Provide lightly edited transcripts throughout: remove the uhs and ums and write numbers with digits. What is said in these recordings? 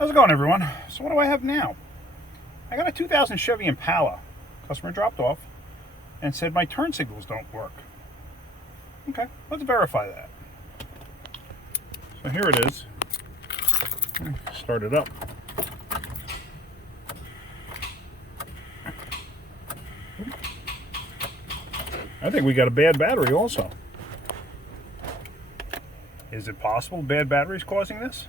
How's it going, everyone? So what do I have now? I got a 2000 Chevy Impala. Customer dropped off and said my turn signals don't work. Okay, let's verify that. So here it is. Start it up. I think we got a bad battery also. Is it possible bad batteries causing this?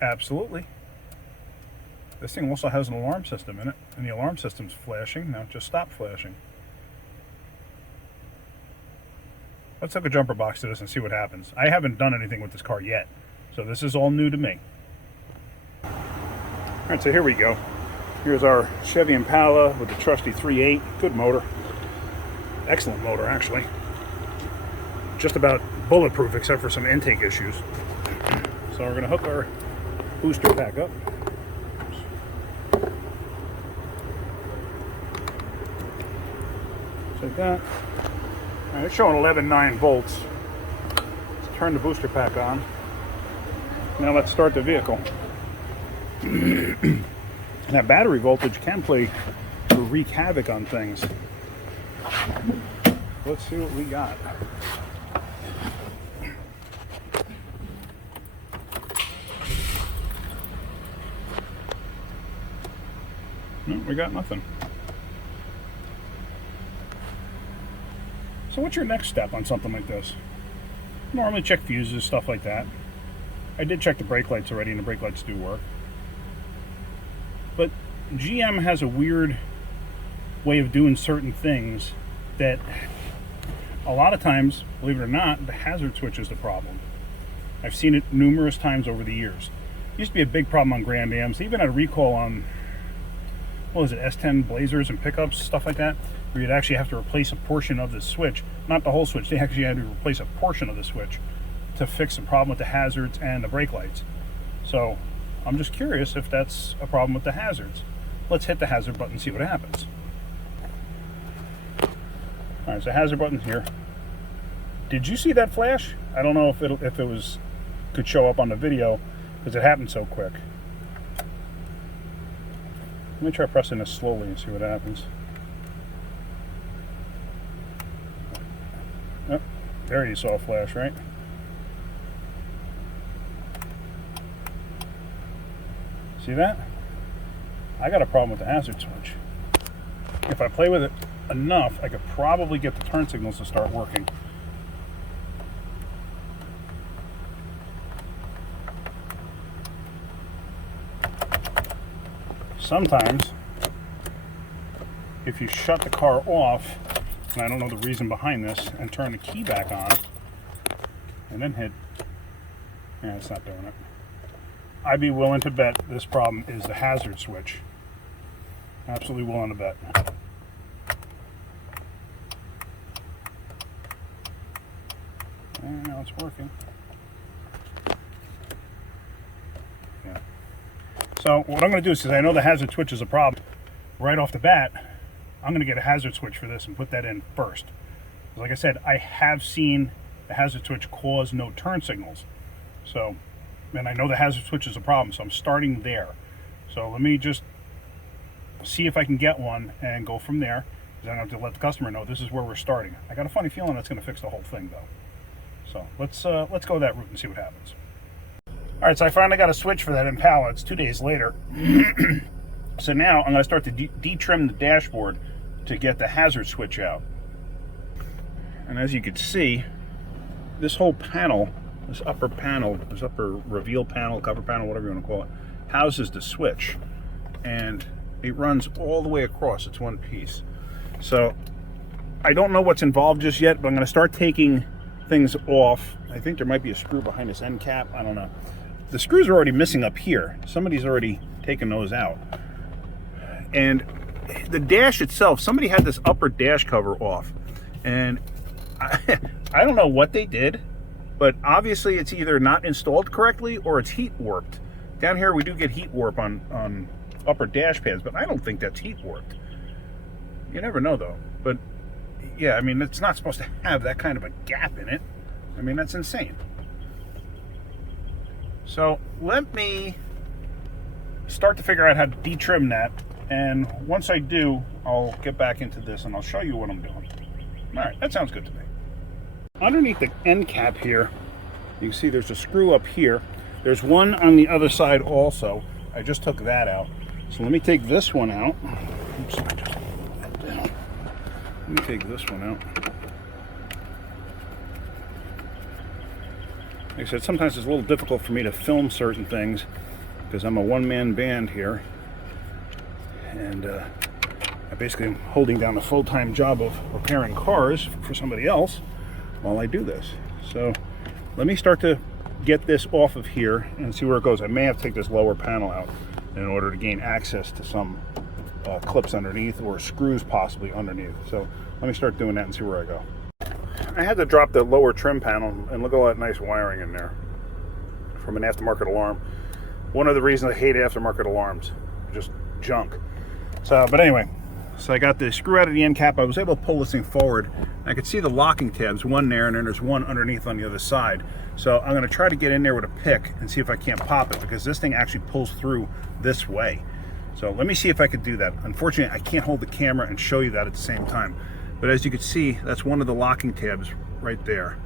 Absolutely. This thing also has an alarm system in it, and the alarm system's flashing. Now it just stopped flashing. Let's hook a jumper box to this and see what happens. I haven't done anything with this car yet, so this is all new to me. Alright, so here we go. Here's our Chevy Impala with the trusty 3.8. Good motor. Excellent motor, actually. Just about bulletproof except for some intake issues. So we're going to hook our booster pack up. Just like that. All right, it's showing 11.9 volts. Let's turn the booster pack on. Now let's start the vehicle. And that battery voltage can wreak havoc on things. Let's see what we got. No, we got nothing. So what's your next step on something like this? Normally check fuses, stuff like that. I did check the brake lights already, and the brake lights do work. But GM has a weird way of doing certain things that a lot of times, believe it or not, the hazard switch is the problem. I've seen it numerous times over the years. It used to be a big problem on Grand Ams. They even had a recall on, what was it, S10 Blazers and pickups, stuff like that, where you'd actually have to replace a portion of the switch. Not the whole switch, they actually had to replace a portion of the switch to fix the problem with the hazards and the brake lights. So I'm just curious if that's a problem with the hazards. Let's hit the hazard button and see what happens. All right, so hazard button's here. Did you see that flash? I don't know if it could show up on the video because it happened so quick. Let me try pressing this slowly and see what happens. Oh, there you saw a flash, right? See that? I got a problem with the hazard switch. If I play with it enough, I could probably get the turn signals to start working. Sometimes, if you shut the car off, and I don't know the reason behind this, and turn the key back on, and then hit, yeah, it's not doing it. I'd be willing to bet this problem is the hazard switch. Absolutely willing to bet. And now it's working. Yeah. So what I'm going to do is, because I know the hazard switch is a problem, right off the bat, I'm going to get a hazard switch for this and put that in first. Like I said, I have seen the hazard switch cause no turn signals. So, and I know the hazard switch is a problem, so I'm starting there. So let me just see if I can get one and go from there. Because I have to let the customer know this is where we're starting. I got a funny feeling that's going to fix the whole thing, though. So let's go that route and see what happens. All right, so I finally got a switch for that Impala. It's 2 days later. So now I'm going to start to detrim the dashboard to get the hazard switch out. And as you can see, this whole panel, this upper reveal panel, cover panel, whatever you want to call it, houses the switch. And it runs all the way across. It's one piece. So I don't know what's involved just yet, but I'm going to start taking things off. I think there might be a screw behind this end cap. I don't know. The screws are already missing up here. Somebody's already taken those out. And the dash itself, somebody had this upper dash cover off. And I don't know what they did, but obviously it's either not installed correctly or it's heat warped. Down here we do get heat warp on upper dash pads, but I don't think that's heat warped. You never know though. But yeah, I mean, it's not supposed to have that kind of a gap in it. I mean, that's insane. So let me start to figure out how to detrim that, and once I do, I'll get back into this and I'll show you what I'm doing. All right, that sounds good to me. Underneath the end cap here, you can see there's a screw up here. There's one on the other side also. I just took that out. So let me take this one out. Oops, I just put that down. Let me take this one out. Like I said, sometimes it's a little difficult for me to film certain things because I'm a one-man band here, and I basically am holding down a full-time job of repairing cars for somebody else while I do this. So let me start to get this off of here and see where it goes. I may have to take this lower panel out in order to gain access to some clips underneath, or screws possibly underneath. So let me start doing that and see where I go. I had to drop the lower trim panel, and look at all that nice wiring in there from an aftermarket alarm. One of the reasons I hate aftermarket alarms, just junk. So, but anyway, so I got the screw out of the end cap. I was able to pull this thing forward. I could see the locking tabs, one there, and then there's one underneath on the other side. So I'm going to try to get in there with a pick and see if I can't pop it, because this thing actually pulls through this way. So let me see if I could do that. Unfortunately, I can't hold the camera and show you that at the same time. But as you can see, that's one of the locking tabs right there.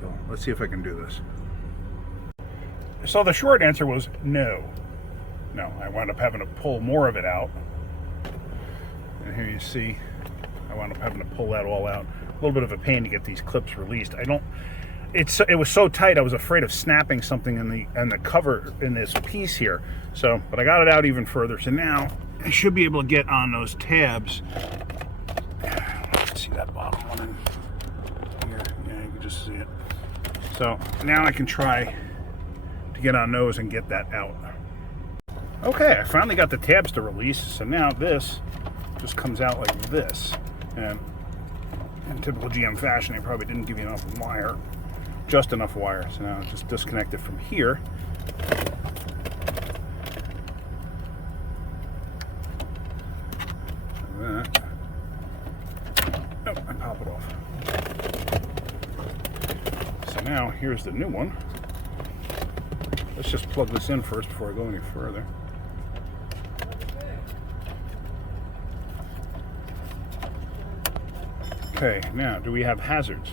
So let's see if I can do this. So the short answer was no. No, I wound up having to pull more of it out. And here you see, I wound up having to pull that all out. A little bit of a pain to get these clips released. It was so tight, I was afraid of snapping something in the cover in this piece here. So, but I got it out even further. So now I should be able to get on those tabs. See that bottom one in here? Yeah, you can just see it. So now I can try to get on those and get that out. Okay, I finally got the tabs to release. So now this just comes out like this. And in typical GM fashion, they probably didn't give you enough wire, just enough wire. So now just disconnect it from here. Like that. Oh, I pop it off. So now here's the new one. Let's just plug this in first before I go any further. Okay, now do we have hazards?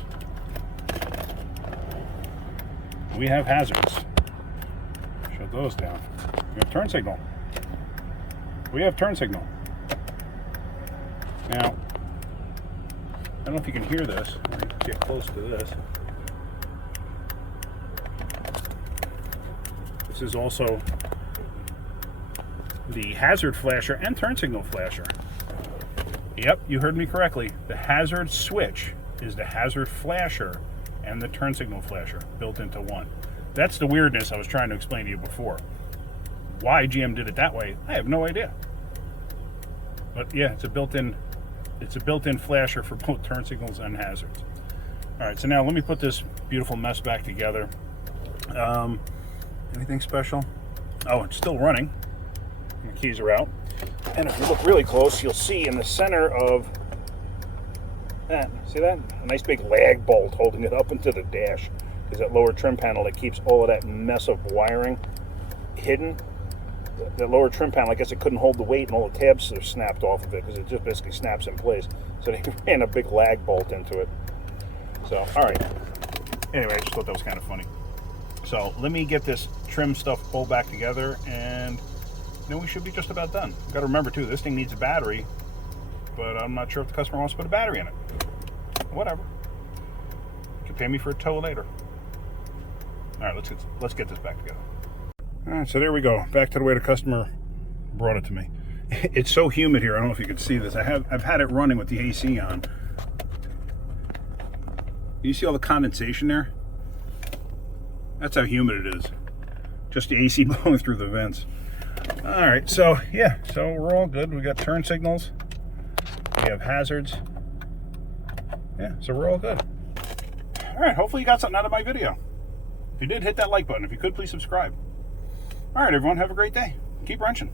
We have hazards. Shut those down. We have turn signal. We have turn signal. Now, I don't know if you can hear this. Let me get close to this. This is also the hazard flasher and turn signal flasher. Yep, you heard me correctly. The hazard switch is the hazard flasher and the turn signal flasher built into one. That's the weirdness I was trying to explain to you before. Why GM did it that way, I have no idea. But yeah, it's a built-in flasher for both turn signals and hazards. All right, so now let me put this beautiful mess back together. Anything special? Oh, it's still running. The keys are out. And if you look really close, you'll see in the center of that, see that? A nice big lag bolt holding it up into the dash. Is that lower trim panel that keeps all of that mess of wiring hidden. That lower trim panel, I guess it couldn't hold the weight, and all the tabs are snapped off of it because it just basically snaps in place. So they ran a big lag bolt into it. So, all right. Anyway, I just thought that was kind of funny. So let me get this trim stuff pulled back together, and then we should be just about done. Got to remember too, this thing needs a battery, but I'm not sure if the customer wants to put a battery in it. Whatever. You can pay me for a tow later. All right, let's get this back together. All right, so there we go. Back to the way the customer brought it to me. It's so humid here. I don't know if you can see this. I've had it running with the AC on. You see all the condensation there? That's how humid it is. Just the AC blowing through the vents. All right, so yeah, so we're all good. We got turn signals. We have hazards. Yeah, so we're all good. All right, hopefully you got something out of my video. If you did, hit that like button. If you could, please subscribe. All right, everyone, have a great day. Keep wrenching.